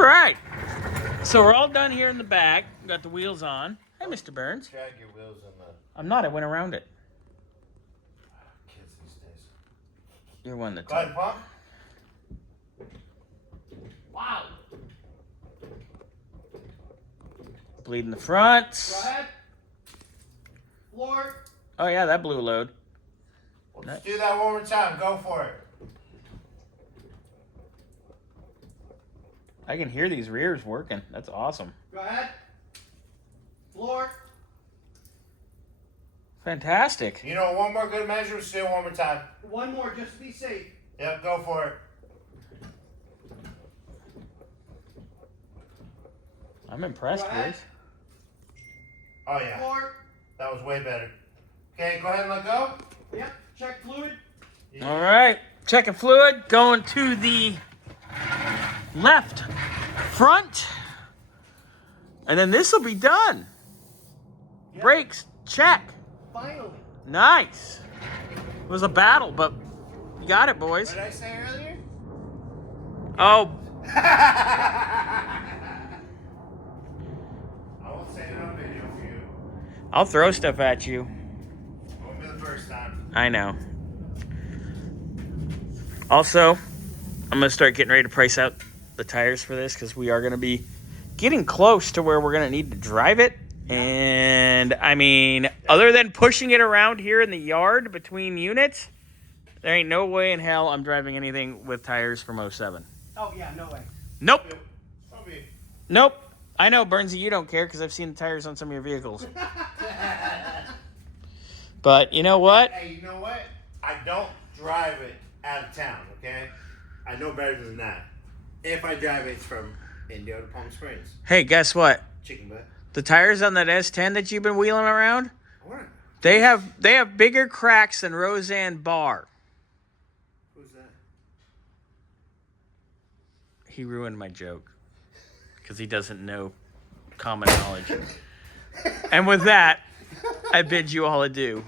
right. So we're all done here in the back. Got the wheels on. Hey, Mr. Burns. Drag your wheels in the... I'm not. I went around it. Kids these days. You're one that's... Go ahead, pump. Wow. Bleed in the front. Go ahead. Floor. Oh, yeah, that blew a load. Let's do that one more time. Go for it. I can hear these rears working. That's awesome. Go ahead. Floor. Fantastic. You know, one more good measure. Let's do it one more time. One more, just to be safe. Yep, go for it. I'm impressed, Go ahead. boys. Oh, yeah. Floor. That was way better. Okay, go ahead and let go. Yep. Check fluid. Yeah. All right. Checking fluid. Going to the left front. And then this will be done. Yep. Brakes. Check. Finally. Nice. It was a battle, but you got it, boys. What did I say earlier? Oh, I won't say it on video for you. I'll throw stuff at you. Won't be the first time. I know. Also, I'm going to start getting ready to price out the tires for this because we are going to be getting close to where we're going to need to drive it. And, I mean, other than pushing it around here in the yard between units, there ain't no way in hell I'm driving anything with tires from 07. Oh, yeah, no way. Nope. Okay. Nope. I know, Burnsy, you don't care because I've seen the tires on some of your vehicles. But you know what? Hey, you know what? I don't drive it out of town, okay? I know better than that. If I drive it, it's from Indio to Palm Springs. Hey, guess what? Chicken butt. The tires on that S10 that you've been wheeling around, What? they have bigger cracks than Roseanne Barr. Who's that? He ruined my joke because he doesn't know common knowledge. And with that, I bid you all adieu.